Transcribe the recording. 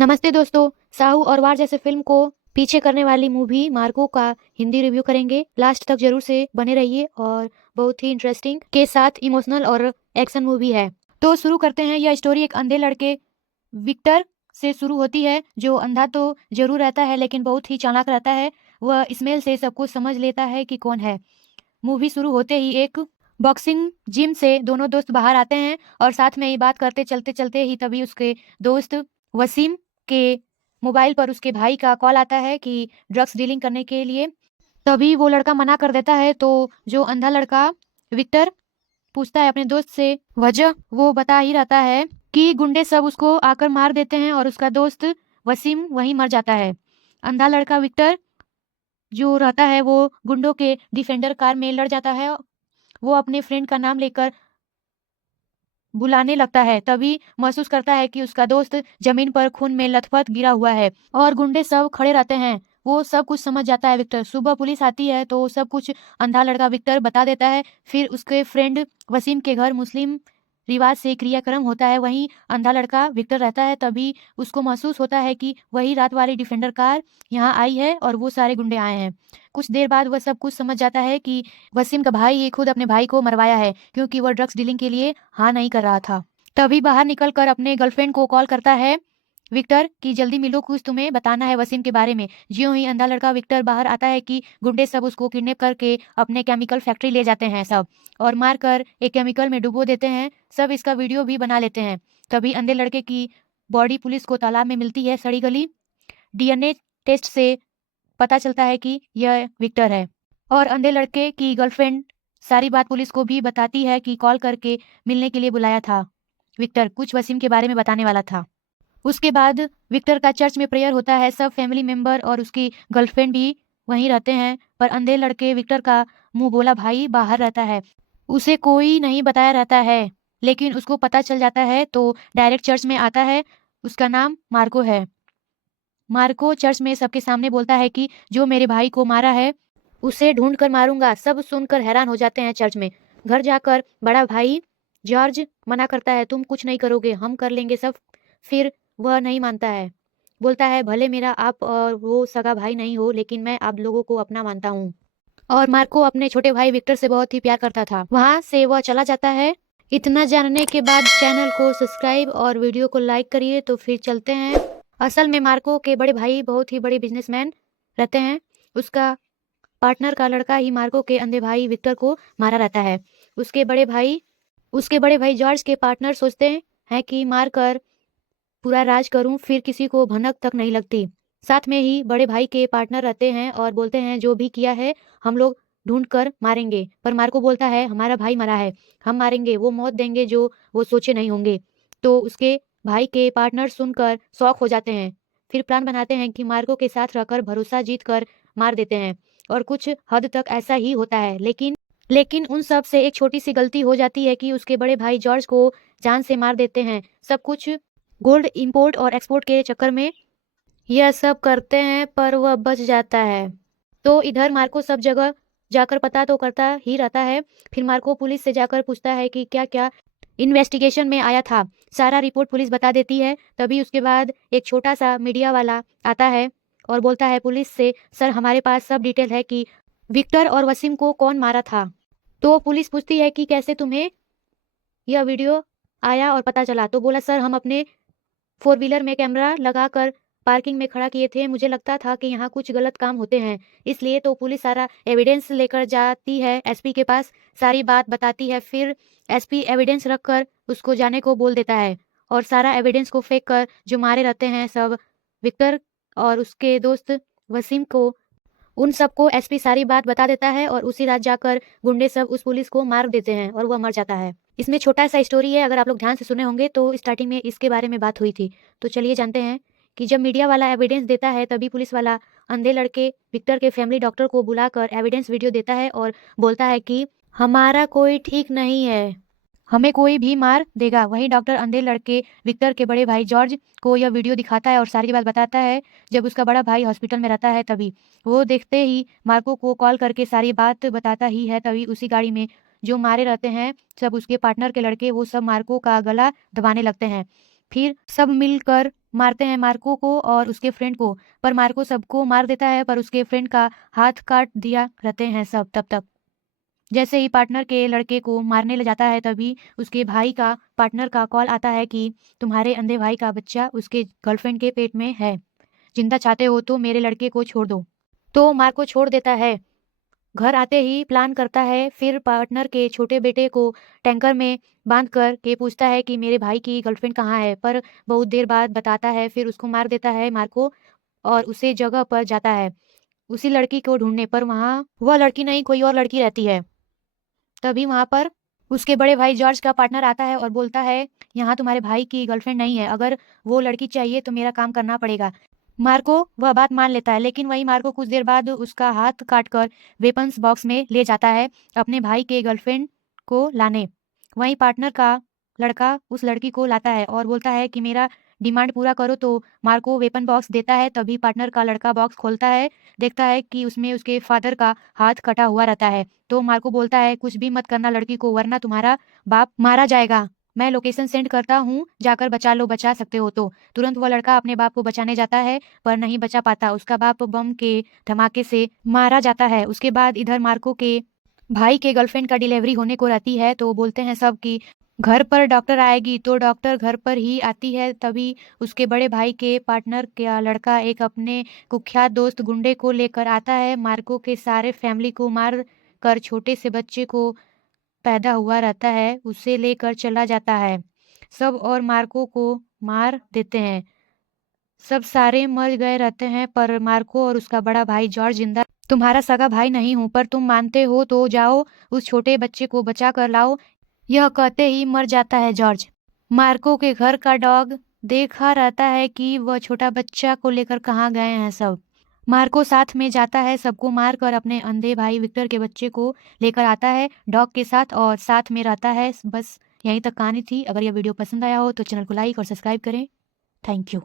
नमस्ते दोस्तों, साहू और वार जैसे फिल्म को पीछे करने वाली मूवी मार्को का हिंदी रिव्यू करेंगे। लास्ट तक जरूर से बने रहिए और बहुत ही इंटरेस्टिंग के साथ इमोशनल और एक्शन मूवी है। तो शुरू करते हैं। यह स्टोरी एक अंधे लड़के विक्टर से शुरू होती है, जो अंधा तो जरूर रहता है लेकिन बहुत ही चालाक रहता है। वह स्मेल से सब कुछ समझ लेता है कि कौन है। मूवी शुरू होते ही एक बॉक्सिंग जिम से दोनों दोस्त बाहर आते हैं और साथ में ही बात करते चलते चलते ही तभी उसके दोस्त वसीम के मोबाइल पर उसके भाई का कॉल आता है कि ड्रग्स डीलिंग करने के लिए। तभी वो लड़का मना कर देता है, तो जो अंधा लड़का विक्टर पूछता है अपने दोस्त से वजह। वो बता ही रहता है कि गुंडे सब उसको आकर मार देते हैं और उसका दोस्त वसीम वहीं मर जाता है। अंधा लड़का विक्टर जो रहता है वो गुंडों के डिफेंडर कार में लड़ जाता है। वो अपने फ्रेंड का नाम लेकर बुलाने लगता है, तभी महसूस करता है कि उसका दोस्त जमीन पर खून में लथपथ गिरा हुआ है और गुंडे सब खड़े रहते हैं। वो सब कुछ समझ जाता है विक्टर। सुबह पुलिस आती है तो सब कुछ अंधा लड़का विक्टर बता देता है। फिर उसके फ्रेंड वसीम के घर मुस्लिम रिवाज से क्रियाक्रम होता है, वहीं अंधा लड़का विक्टर रहता है। तभी उसको महसूस होता है कि वही रात वाली डिफेंडर कार यहाँ आई है और वो सारे गुंडे आए हैं। कुछ देर बाद वह सब कुछ समझ जाता है कि वसीम का भाई ये खुद अपने भाई को मरवाया है, क्योंकि वह ड्रग्स डीलिंग के लिए हाँ नहीं कर रहा था। तभी बाहर निकलकर अपने गर्लफ्रेंड को कॉल करता है विक्टर कि जल्दी मिलो, कुछ तुम्हें बताना है वसीम के बारे में। ज्यों ही अंधा लड़का विक्टर बाहर आता है कि गुंडे सब उसको किडनैप करके अपने केमिकल फैक्ट्री ले जाते हैं सब, और मारकर एक केमिकल में डुबो देते हैं सब। इसका वीडियो भी बना लेते हैं। तभी अंधे लड़के की बॉडी पुलिस को तालाब में मिलती है सड़ी गली। डीएनए टेस्ट से पता चलता है कि यह विक्टर है। और अंधे लड़के की गर्लफ्रेंड सारी बात पुलिस को भी बताती है कि कॉल करके मिलने के लिए बुलाया था विक्टर, कुछ वसीम के बारे में बताने वाला था। उसके बाद विक्टर का चर्च में प्रेयर होता है। सब फैमिली मेंबर और उसकी गर्लफ्रेंड भी वहीं रहते हैं, पर अंधे लड़के विक्टर का मुंह बोला भाई बाहर रहता है। उसे कोई नहीं बताया रहता है, लेकिन उसको पता चल जाता है तो डायरेक्ट चर्च में आता है। उसका नाम मार्को है। मार्को चर्च में सबके सामने बोलता है कि जो मेरे भाई को मारा है उसे ढूंढ कर मारूंगा। सब सुनकर हैरान हो जाते हैं चर्च में। घर जाकर बड़ा भाई जॉर्ज मना करता है, तुम कुछ नहीं करोगे, हम कर लेंगे सब। फिर वह नहीं मानता है, बोलता है भले मेरा आप और वो सगा भाई नहीं हो, लेकिन मैं आप लोगों को अपना मानता हूँ। और मार्को अपने छोटे भाई विक्टर से बहुत ही प्यार करता था। वहां से वह चला जाता है। इतना जानने के बाद चैनल को सब्सक्राइब और वीडियो को लाइक करिए। तो फिर चलते हैं। असल में मार्को के बड़े भाई बहुत ही बड़े बिजनेसमैन रहते हैं। उसका पार्टनर का लड़का ही मार्को के अंधे भाई विक्टर को मारा रहता है। उसके बड़े भाई जॉर्ज के पार्टनर सोचते हैं कि मार कर पूरा राज करूं, फिर किसी को भनक तक नहीं लगती। साथ में ही बड़े भाई के पार्टनर रहते हैं और बोलते हैं जो भी किया है हम लोग ढूंढ कर मारेंगे। पर मार्को बोलता है हमारा भाई मरा है, हम मारेंगे, वो मौत देंगे जो वो सोचे नहीं होंगे। तो उसके भाई के पार्टनर सुनकर शौक हो जाते हैं। फिर प्लान बनाते हैं कि मार्को के साथ रहकर भरोसा जीत कर मार देते हैं। और कुछ हद तक ऐसा ही होता है, लेकिन उन सब से एक छोटी सी गलती हो जाती है कि उसके बड़े भाई जॉर्ज को जान से मार देते हैं। सब कुछ गोल्ड इंपोर्ट और एक्सपोर्ट के चक्कर में यह सब करते हैं, पर वह बच जाता है। तो इधर मार्को सब जगह जाकर पता तो करता ही रहता है। फिर मार्को पुलिस से जाकर पूछता है कि क्या क्या इन्वेस्टिगेशन में आया था। सारा रिपोर्ट पुलिस बता देती है। तभी उसके बाद एक छोटा सा मीडिया वाला आता है और बोलता है पुलिस से, सर हमारे पास सब डिटेल है कि विक्टर और वसीम को कौन मारा था। तो पुलिस पूछती है कि कैसे तुम्हें यह वीडियो आया और पता चला। तो बोला सर हम अपने 4 व्हीलर में कैमरा लगाकर पार्किंग में खड़ा किए थे, मुझे लगता था कि यहाँ कुछ गलत काम होते हैं, इसलिए। तो पुलिस सारा एविडेंस लेकर जाती है एसपी के पास, सारी बात बताती है। फिर एसपी एविडेंस रखकर उसको जाने को बोल देता है और सारा एविडेंस को फेंक कर जो मारे रहते हैं सब विक्टर और उसके दोस्त वसीम को, उन सबको एसपी सारी बात बता देता है। और उसी रात जाकर गुंडे सब उस पुलिस को मार देते हैं और वह मर जाता है। इसमें छोटा सा स्टोरी है, अगर आप लोग ध्यान से सुने होंगे तो स्टार्टिंग में इसके बारे में बात हुई थी। तो चलिए जानते हैं कि जब मीडिया वाला एविडेंस देता है तभी पुलिस वाला अंधे लड़के विक्टर के फैमिली डॉक्टर को बुलाकर एविडेंस वीडियो देता है और बोलता है कि हमारा कोई ठीक नहीं है, हमें कोई भी मार देगा। वहीं डॉक्टर अंधे लड़के विक्टर के बड़े भाई जॉर्ज को यह वीडियो दिखाता है और सारी बात बताता है। जब उसका बड़ा भाई हॉस्पिटल में रहता है तभी वो देखते ही मार्को को कॉल करके सारी बात बताता ही है। तभी उसी गाड़ी में जो मारे रहते हैं सब उसके पार्टनर के लड़के, वो सब मार्को का गला दबाने लगते हैं। फिर सब मिलकर मारते हैं मार्को को और उसके फ्रेंड को, पर मार्को सबको मार देता है, पर उसके फ्रेंड का हाथ काट दिया रहते हैं सब तब तक। जैसे ही पार्टनर के लड़के को मारने ले जाता है तभी उसके भाई का पार्टनर का कॉल आता है कि तुम्हारे अंधे भाई का बच्चा उसके गर्लफ्रेंड के पेट में है, जिंदा चाहते हो तो मेरे लड़के को छोड़ दो। तो मार्को छोड़ देता है। घर आते ही प्लान करता है, फिर पार्टनर के छोटे बेटे को टैंकर में बांध कर के पूछता है कि मेरे भाई की गर्लफ्रेंड कहाँ है, पर बहुत देर बाद बताता है। फिर उसको मार देता है मार्को और उसे जगह पर जाता है उसी लड़की को ढूंढने, पर वहाँ वह लड़की नहीं कोई और लड़की रहती है। तभी वहां पर उसके बड़े भाई जॉर्ज का पार्टनर आता है और बोलता है यहाँ तुम्हारे भाई की गर्लफ्रेंड नहीं है, अगर वो लड़की चाहिए तो मेरा काम करना पड़ेगा। मार्को वह बात मान लेता है, लेकिन वही मार्को कुछ देर बाद उसका हाथ काटकर वेपन्स बॉक्स में ले जाता है अपने भाई के गर्लफ्रेंड को लाने। वही पार्टनर का लड़का उस लड़की को लाता है और बोलता है कि मेरा डिमांड पूरा करो, तो मार्को वेपन बॉक्स देता है। तभी पार्टनर का लड़का बॉक्स खोलता है, देखता है कि उसमें उसके फादर का हाथ कटा हुआ रहता है। तो मार्को बोलता है कुछ भी मत करना लड़की को, वरना तुम्हारा बाप मारा जाएगा। मैं लोकेशन सेंड करता हूँ, जाकर बचा लो, बचा सकते हो तो। तुरंत वह लड़का अपने बाप को बचाने जाता है, पर नहीं बचा पाता। उसका बाप बम के धमाके से मारा जाता है। उसके बाद इधर मार्को के भाई के गर्लफ्रेंड का डिलीवरी होने को रहती है, तो बोलते हैं सब कि घर पर डॉक्टर आएगी, तो डॉक्टर घर पर ही आती है। तभी उसके बड़े भाई के पार्टनर का लड़का एक अपने कुख्यात दोस्त गुंडे को लेकर आता है। मार्को के सारे फैमिली को मार कर छोटे से बच्चे को पैदा हुआ रहता है उसे लेकर चला जाता है सब, और मार्को को मार देते हैं। सब सारे मर गए रहते हैं, पर मार्को और उसका बड़ा भाई जॉर्ज जिंदा। तुम्हारा सगा भाई नहीं हूं, पर तुम मानते हो तो जाओ उस छोटे बच्चे को बचा कर लाओ। यह कहते ही मर जाता है जॉर्ज। मार्को के घर का डॉग देखा रहता है कि वह छोटा बच्चा को लेकर कहाँ गए हैं सब। मार्को साथ में जाता है, सबको मार कर अपने अंधे भाई विक्टर के बच्चे को लेकर आता है डॉग के साथ और साथ में रहता है। बस यहीं तक कहानी थी। अगर यह वीडियो पसंद आया हो तो चैनल को लाइक और सब्सक्राइब करें। Thank you.